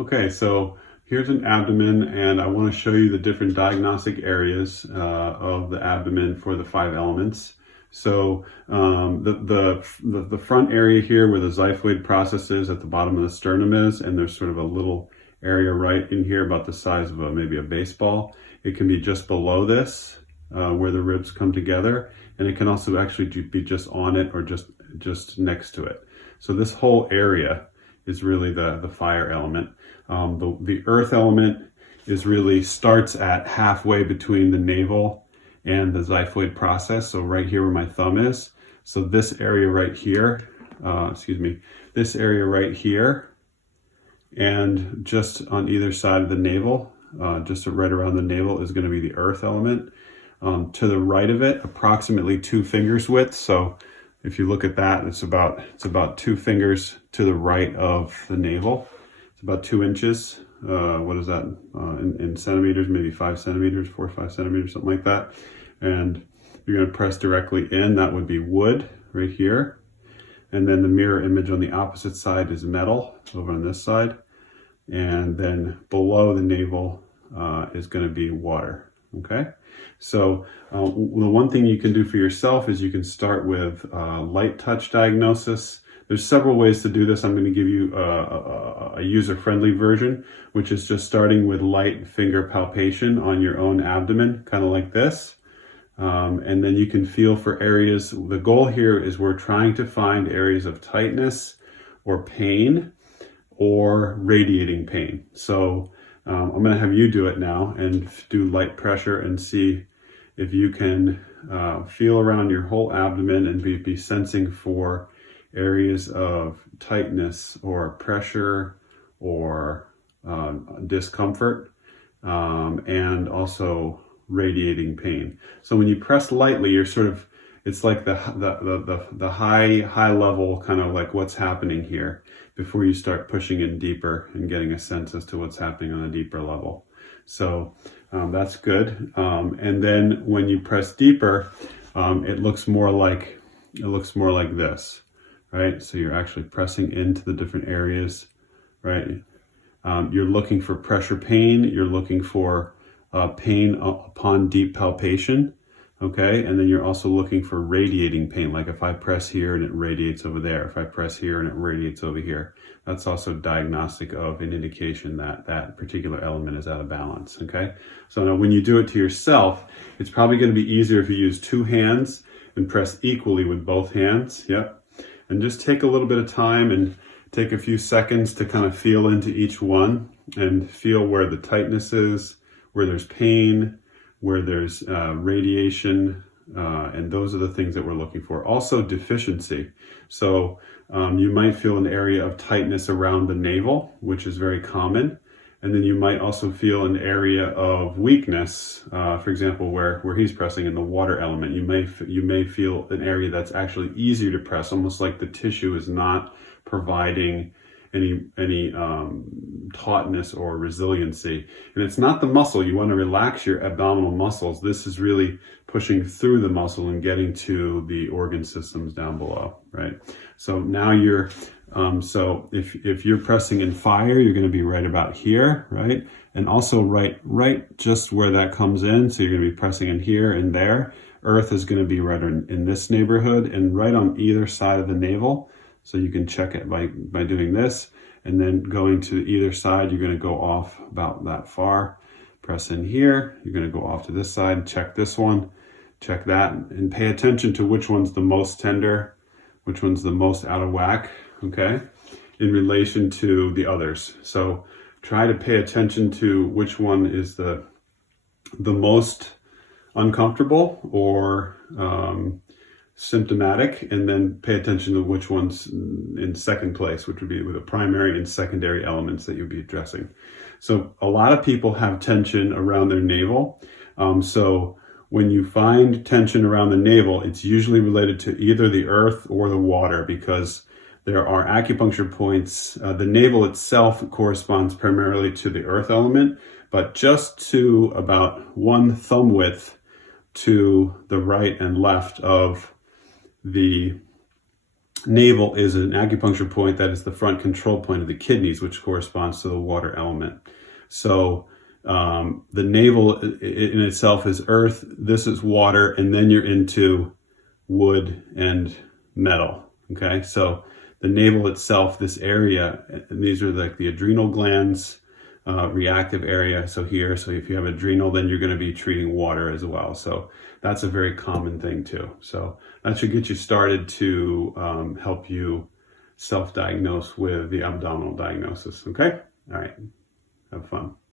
Okay, so here's an abdomen, and I want to show you the different diagnostic areas of the abdomen for the 5 elements. So the front area here where the xiphoid process is at the bottom of the sternum is, and there's sort of a little area right in here about the size of maybe a baseball. It can be just below this where the ribs come together, and it can also actually be just on it or just next to it. So this whole area is really the fire element. The earth element is really starts at halfway between the navel and the xiphoid process. So right here where my thumb is. So this area right here, this area right here, and just on either side of the navel, just right around the navel is going to be the earth element. To the right of it, approximately 2 fingers width. So if you look at that, it's about 2 fingers to the right of the navel. It's about 2 inches. What is that in centimeters? Maybe 5 centimeters, 4 or 5 centimeters, something like that. And you're going to press directly in. That would be wood right here. And then the mirror image on the opposite side is metal over on this side. And then below the navel is going to be water. Okay. So the one thing you can do for yourself is you can start with light touch diagnosis. There's several ways to do this. I'm going to give you a user-friendly version, which is just starting with light finger palpation on your own abdomen, kind of like this. And then you can feel for areas. The goal here is we're trying to find areas of tightness or pain or radiating pain. So I'm going to have you do it now and do light pressure and see if you can feel around your whole abdomen and be sensing for areas of tightness or pressure or discomfort and also radiating pain. So when you press lightly, you're sort of, it's like the high level kind of like what's happening here before you start pushing in deeper and getting a sense as to what's happening on a deeper level. So that's good. And then when you press deeper, it looks more like this, right? So you're actually pressing into the different areas, right? You're looking for pressure pain. You're looking for pain upon deep palpation. Okay, and then you're also looking for radiating pain, like if I press here and it radiates over there, if I press here and it radiates over here. That's also diagnostic of an indication that that particular element is out of balance, okay? So now when you do it to yourself, it's probably going to be easier if you use 2 hands and press equally with both hands, yep. And just take a little bit of time and take a few seconds to kind of feel into each one and feel where the tightness is, where there's pain, where there's radiation, and those are the things that we're looking for. Also deficiency. So you might feel an area of tightness around the navel, which is very common. And then you might also feel an area of weakness, for example, where he's pressing in the water element. You may feel an area that's actually easier to press, almost like the tissue is not providing any tautness or resiliency. And it's not the muscle. You want to relax your abdominal muscles. This is really pushing through the muscle and getting to the organ systems down below, right? So now you're, so if you're pressing in fire, you're going to be right about here, right? And also right just where that comes in. So you're going to be pressing in here and there. Earth is going to be right in this neighborhood and right on either side of the navel. So you can check it by doing this, and then going to either side, you're going to go off about that far. Press in here, you're going to go off to this side, check this one, check that, and pay attention to which one's the most tender, which one's the most out of whack, okay, in relation to the others. So try to pay attention to which one is the most uncomfortable or symptomatic, and then pay attention to which one's in second place, which would be with the primary and secondary elements that you'll be addressing. So a lot of people have tension around their navel. So when you find tension around the navel, it's usually related to either the earth or the water, because there are acupuncture points. The navel itself corresponds primarily to the earth element, but just to about 1 thumb width to the right and left of the navel is an acupuncture point that is the front control point of the kidneys, which corresponds to the water element. So the navel in itself is earth, this is water, and then you're into wood and metal. Okay, so the navel itself, this area, and these are like the adrenal glands, reactive area. So here, so if you have adrenal, then you're going to be treating water as well. So that's a very common thing too. So that should get you started to help you self-diagnose with the abdominal diagnosis. Okay, all right, have fun.